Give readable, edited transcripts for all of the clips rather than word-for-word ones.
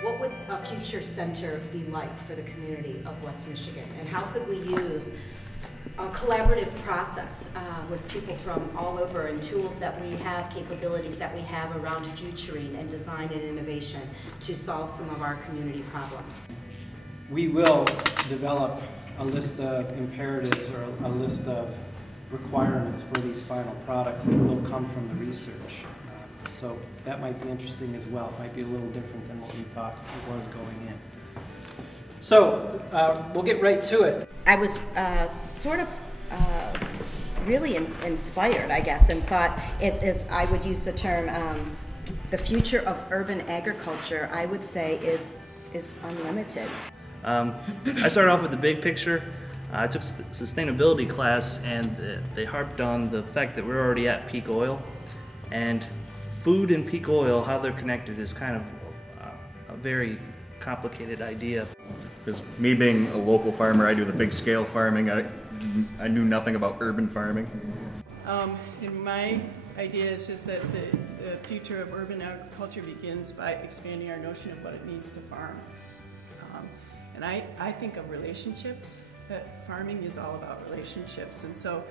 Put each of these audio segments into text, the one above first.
What would a future center be like for the community of West Michigan? And how could we use a collaborative process with people from all over and tools that we have, capabilities that we have around futuring and design and innovation to solve some of our community problems? We will develop a list of imperatives or a list of requirements for these final products that will come from the research. So that might be interesting as well. It might be a little different than what we thought it was going in. So we'll get right to it. I was sort of really inspired, I guess, and thought, as I would use the term, the future of urban agriculture, I would say is unlimited. I started off with the big picture. I took a sustainability class, and they harped on the fact that we're already at peak oil, and food and peak oil, how they're connected, is kind of a very complicated idea. Because me being a local farmer, I do the big scale farming. I knew nothing about urban farming. And my idea is just that the future of urban agriculture begins by expanding our notion of what it means to farm. And I think of relationships, that farming is all about relationships. And so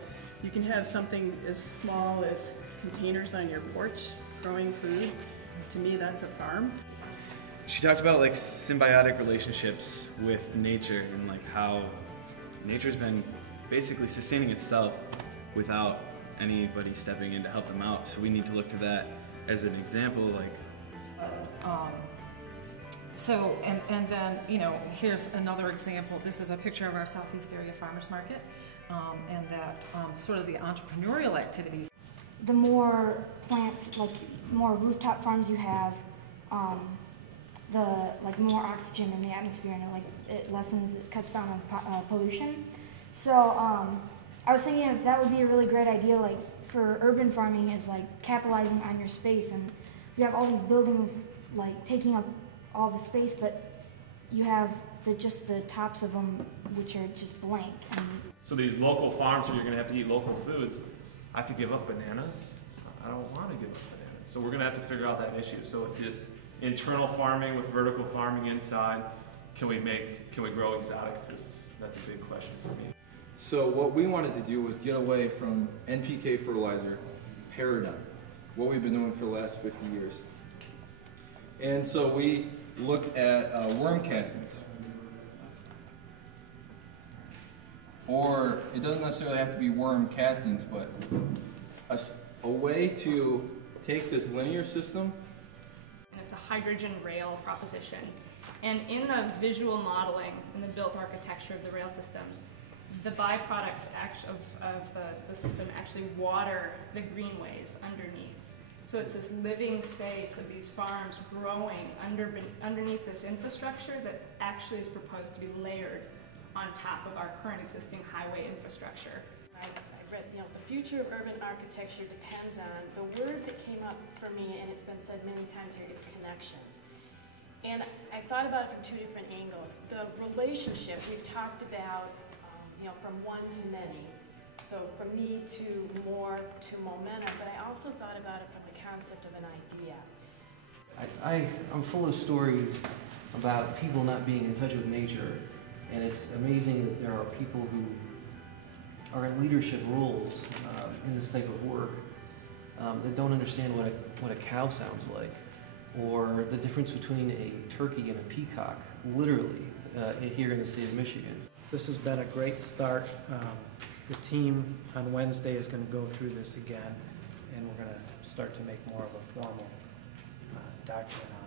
you can have something as small as containers on your porch growing food. To me, that's a farm. She talked about like symbiotic relationships with nature and like how nature's been basically sustaining itself without anybody stepping in to help them out. So we need to look to that as an example, like. And then, you know, here's another example. This is a picture of our Southeast Area Farmers Market, and that sort of the entrepreneurial activities. The more plants, like more rooftop farms you have, the more oxygen in the atmosphere, and it cuts down on pollution. So I was thinking that would be a really great idea, like for urban farming, is like capitalizing on your space, and you have all these buildings like taking up all the space, but you have just the tops of them, which are just blank. So these local farms where you're going to have to eat local foods, I have to give up bananas? I don't want to give up bananas. So we're going to have to figure out that issue. So with this internal farming with vertical farming inside, can we grow exotic foods? That's a big question for me. So what we wanted to do was get away from NPK fertilizer paradigm, what we've been doing for the last 50 years. And so we looked at worm castings. Or it doesn't necessarily have to be worm castings, but a way to take this linear system. And it's a hydrogen rail proposition. And in the visual modeling, in the built architecture of the rail system, the byproducts of the system actually water the greenways underneath. So it's this living space of these farms growing underneath this infrastructure that actually is proposed to be layered on top of our current existing highway infrastructure. I read, the future of urban architecture depends on, the word that came up for me, and it's been said many times here, is connections. And I thought about it from two different angles. The relationship, we've talked about, from one to many. So from me to more to momentum, but I also thought about it from the concept of an idea. I'm full of stories about people not being in touch with nature, and it's amazing that there are people who are in leadership roles in this type of work that don't understand what a cow sounds like, or the difference between a turkey and a peacock, literally, here in the state of Michigan. This has been a great start. The team on Wednesday is going to go through this again, and we're going to start to make more of a formal document on it.